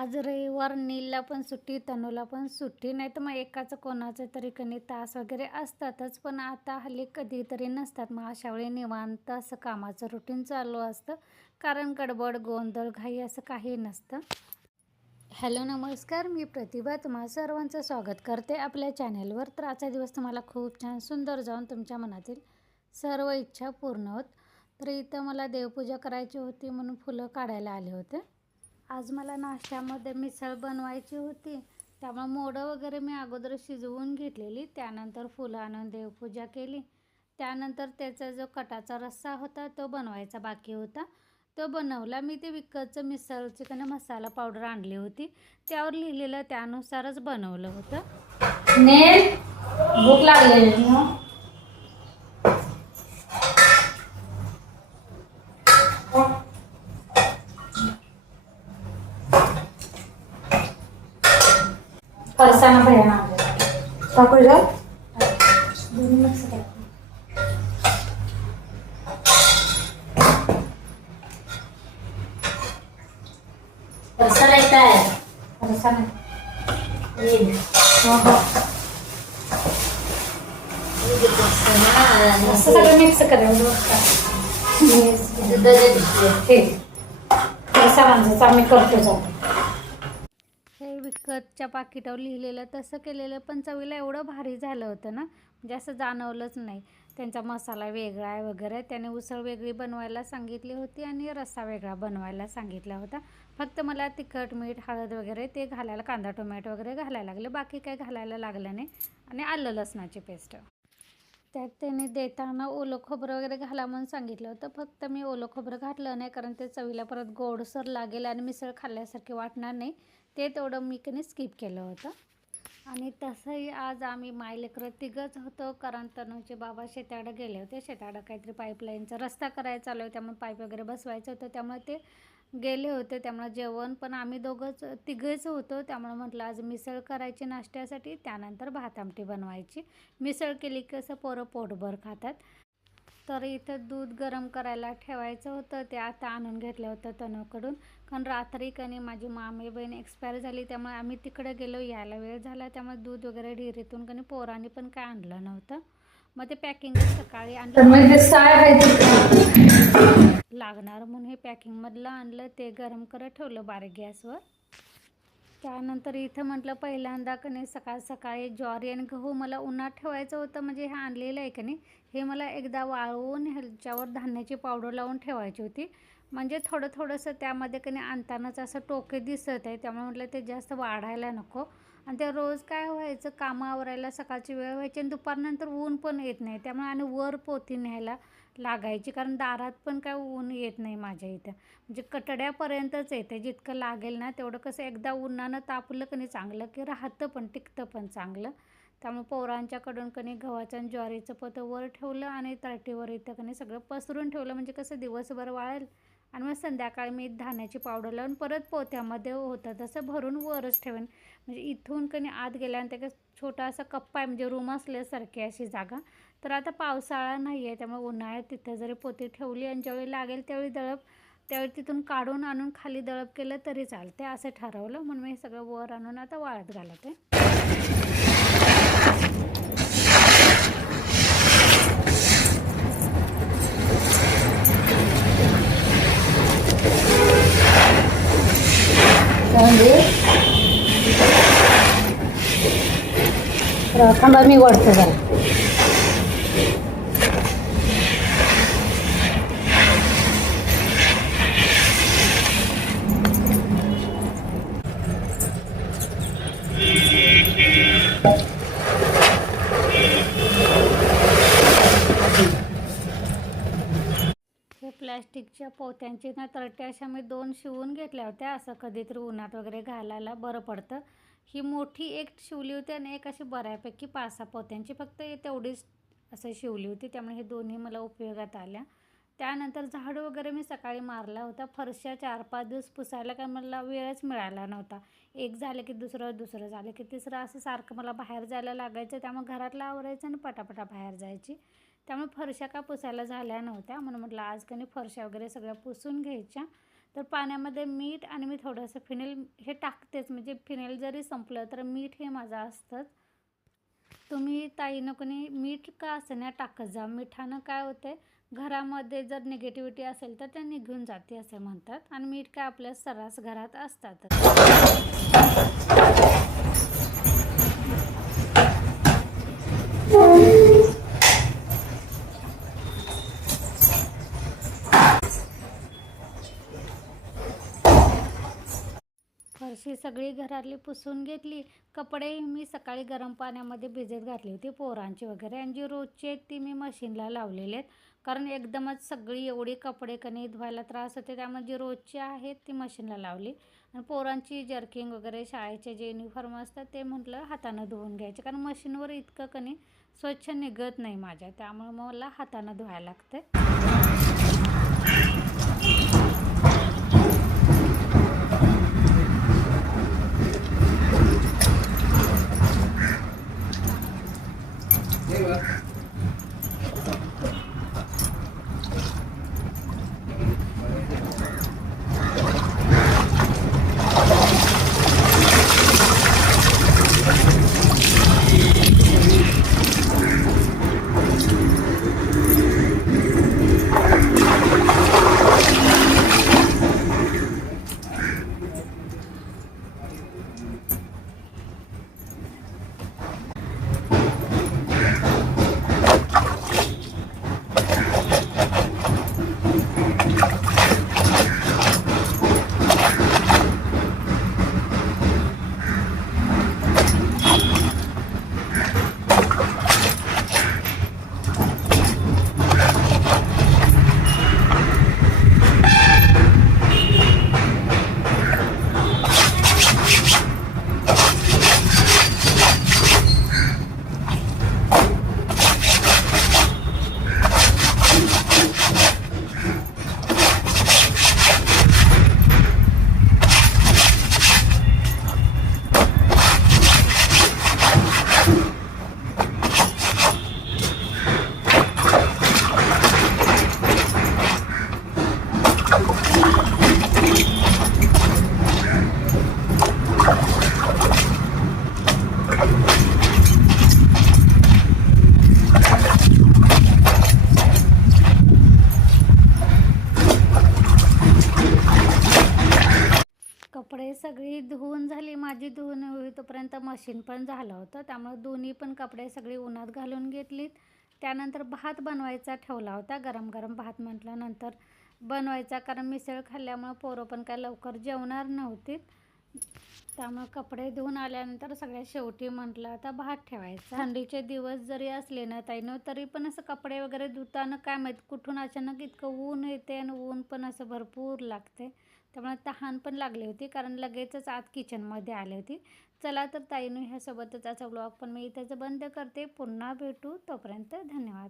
आज रविवार, नीलला पण सुट्टी, तनूला पण सुट्टी. नाही तर मग एकाचं कोणाचं तरी कधी तास वगैरे असतातच, पण आता हल्ली कधीतरी नसतात. मग अशा वेळी निवांत असं कामाचं रुटीन चालू असतं, कारण गडबड गोंधळ घाई असं काही नसतं. हॅलो नमस्कार, मी प्रतिभा तुम्हा सर्वांचं स्वागत करते आपल्या चॅनेलवर. तर आजचा दिवस तुम्हाला खूप छान सुंदर जाऊन तुमच्या मनातील सर्व इच्छा पूर्ण होत. तर इथं मला देवपूजा करायची होती म्हणून फुलं काढायला आले होते. आज मला नाश्त्यामध्ये मिसळ बनवायची होती, त्यामुळे मोडं वगैरे मी अगोदर शिजवून घेतलेली. त्यानंतर फुलं आणून देवपूजा केली. त्यानंतर त्याचा जो कटाचा रस्सा होता तो बनवायचा बाकी होता, तो बनवला. मी ते विकतचं मिसळची त्याने मसाला पावडर आणली होती, त्यावर लिहिलेलं त्यानुसारच बनवलं होतं. नेल भूक लागलेली ना. फरसाना भैया टाकू जा दोन्ही मिक्स करा. फरसाना येत आहे, फरसाना येईल. असं सगळं मिक्स करायचं. फरसानाचं आम्ही करतो जातो. हे विकतच्या पाकिटावर लिहिलेलं तसं केलेलं, पण चवीला एवढं भारी झालं होतं ना, म्हणजे असं जाणवलंच नाही. त्यांचा मसाला वेगळा आहे वगैरे. त्याने उसळ वेगळी बनवायला सांगितली होती आणि रस्सा वेगळा बनवायला सांगितला होता. फक्त मला तिखट मीठ हळद वगैरे ते घालायला, कांदा टोमॅटो वगैरे घालायला लागले, बाकी काही घालायला लागलं नाही. आणि आलं लसणाची पेस्ट. त्यात त्यांनी देताना ओलं खोबरं वगैरे घाला म्हणून सांगितलं होतं. फक्त मी ओलं खोबरं घातलं नाही, कारण ते चवीला परत गोडसर लागेल आणि मिसळ खाल्ल्यासारखी वाटणार नाही. ते तेवढं मी स्किप केलं होतं. आणि तसंही आज आम्ही मायलेकरं तिघंच होतो, कारण तनूचे बाबा शेताकडे गेले होते. शेताकडं काहीतरी पाईपलाईनचा रस्ता करायचा चालू आहे, त्यामुळे पाईप वगैरे बसवायचं होतं, त्यामुळे ते गेले होते. त्यामुळे जेवण पण आम्ही तिघंच होतो. त्यामुळे म्हटलं आज मिसळ करायची नाश्त्यासाठी, त्यानंतर भात आमटी बनवायची. मिसळ केली की कसं पोरं पोटभर खातात. तर इथं दूध गरम करायला ठेवायचं होतं, ते आता आणून घेतलं होतं तनूकडून. कारण रात्री माझी मामी बहीण एक्सपायर झाली, त्यामुळे आम्ही तिकडे गेलो, यायला वेळ झाला. त्यामुळे दूध वगैरे डेअरीतून पोरांनी पण काय आणलं नव्हतं. मग ते पॅकिंग सकाळी आणलं लागणार म्हणून हे पॅकिंगमधलं आणलं. ते गरम करत ठेवलं बारीक गॅसवर. त्यानंतर इथं म्हटलं पहिल्यांदा सकाळ सकाळी ज्वारी आणि गहू मला उन्हात ठेवायचं होतं. म्हणजे हे आणलेलं आहे हे मला एकदा वाळवून ह्याच्यावर धान्याची पावडर लावून ठेवायची होती. म्हणजे थोडंसं त्यामध्ये आणतानाच असं टोके दिसत आहे, त्यामुळे म्हटलं ते जास्त वाढायला नको. आणि ते रोज काय व्हायचं, कामं आवरायला सकाळची वेळ व्हायची आणि दुपारनंतर ऊन पण येत नाही, त्यामुळे आणि वर पोती न्यायला लागायची, कारण दारात पण काय ऊन येत नाही माझ्या इथं. म्हणजे कटड्यापर्यंतच येते, जितकं लागेल ना तेवढं. एकदा उन्हानं तापलं चांगलं की राहतं पण टिकतं पण चांगलं. त्यामुळे पोरांच्याकडून गव्हाचं आणि ज्वारीचं पोतं वर ठेवलं आणि तळटीवर इथं सगळं पसरून ठेवलं, म्हणजे दिवसभर वाळेल. आणि मग संध्याकाळी मी धान्याची पावडर लावून परत पोत्यामध्ये होतं तसं भरून वरच ठेवेन. म्हणजे इथून आत गेल्यानंतर छोटा असा कप्पा आहे, म्हणजे रूम असल्यासारखी अशी जागा. तर आता पावसाळा नाही आहे, त्यामुळे उन्हाळ्यात तिथं जरी पोती ठेवली आणि ज्यावेळी लागेल त्यावेळी तिथून काढून आणून खाली दळप केलं तरी चालते, असं ठरवलं. म्हणून मी सगळं वर आणून आता वाळत घालते. थांबा मी वाढतो जरा. प्लॅस्टिकच्या पोत्यांची ना तळट्या अशा मी 2 शिवून घेतल्या होत्या, असं कधीतरी उन्हात वगैरे घालायला बरं पडतं. ही मोठी एक शिवली होती आणि एक अशी बऱ्यापैकी 5-6 पोत्यांची फक्त तेवढीच असं शिवली होती, त्यामुळे हे दोन्ही मला उपयोगात आल्या. त्यानंतर झाडू वगैरे मी सकाळी मारला होता. फरशा 4-5 दिवस पुसायला काय मला वेळच मिळाला नव्हता. एक झालं की दुसरं झालं की तिसरं, असं सारखं मला बाहेर जायला लागायचं. त्यामुळे घरातलं आवरायचं आणि पटापटा बाहेर जायची. त्यामुळे फरशा का पुसायला झाल्या नव्हत्या, म्हणून म्हटलं आज फरशा वगैरे सगळ्या पुसून घ्यायच्या. तर पाण्यामध्ये मीठ आणि मी थोडंसं फिनेल हे टाकतेच, म्हणजे फिनेल जरी संपलं तर मीठ हे माझं असतंच. तुम्ही ताईनं कोणी मीठ का असं टाकत जा. मिठानं काय होते, घरामध्ये जर निगेटिव्हिटी असेल तर ते निघून जाते असे म्हणतात, आणि मीठ काय आपल्या सर्रास घरात असतातच. फरशी सगळी घरातली पुसून घेतली. कपडे मी सकाळी गरम पाण्यामध्ये भिजत घातली होती, पोरांची वगैरे, आणि जी रोजची आहेत ती मी मशीनला लावलेली आहेत. कारण एकदमच सगळी एवढी कपडे कणी धुवायला त्रास होते, त्यामुळे जी रोजची आहेत ती मशीनला लावली. आणि पोरांची जर्किंग वगैरे, शाळेचे जे युनिफॉर्म असतात ते म्हटलं हातानं धुवून घ्यायचे, कारण मशीनवर इतकं कणी स्वच्छ निघत नाही माझ्या, त्यामुळे मला हातानं धुवायला लागते. कपडे सगळी धुवून झाली माझी, धुवून होईतोपर्यंत मशीन पण झालं होतं, त्यामुळे दोन्ही पण कपडे सगळी उन्हात घालून घेतलीत. त्यानंतर भात बनवायचा ठेवला होता, गरम गरम भात म्हटल्यानंतर बनवायचा, कारण मिसळ खाल्ल्यामुळे पोरं पण काय लवकर जेवणार नव्हती, त्यामुळे कपडे धुवून आल्यानंतर सगळ्यात शेवटी म्हटलं आता भात ठेवायचा. थंडीचे दिवस जरी असले ना ताईनं, तरी पण असं कपडे वगैरे धुताना काय माहीत कुठून अचानक इतकं ऊन येते, आणि ऊन पण असं भरपूर लागते, त्यामुळे तहान पण लागली होती, कारण लगेचच आत किचनमध्ये आली होती. चला तर ताईनं ह्यासोबतच आजचा ब्लॉग पण मी इथेच बंद करते. पुन्हा भेटू, तोपर्यंत धन्यवाद.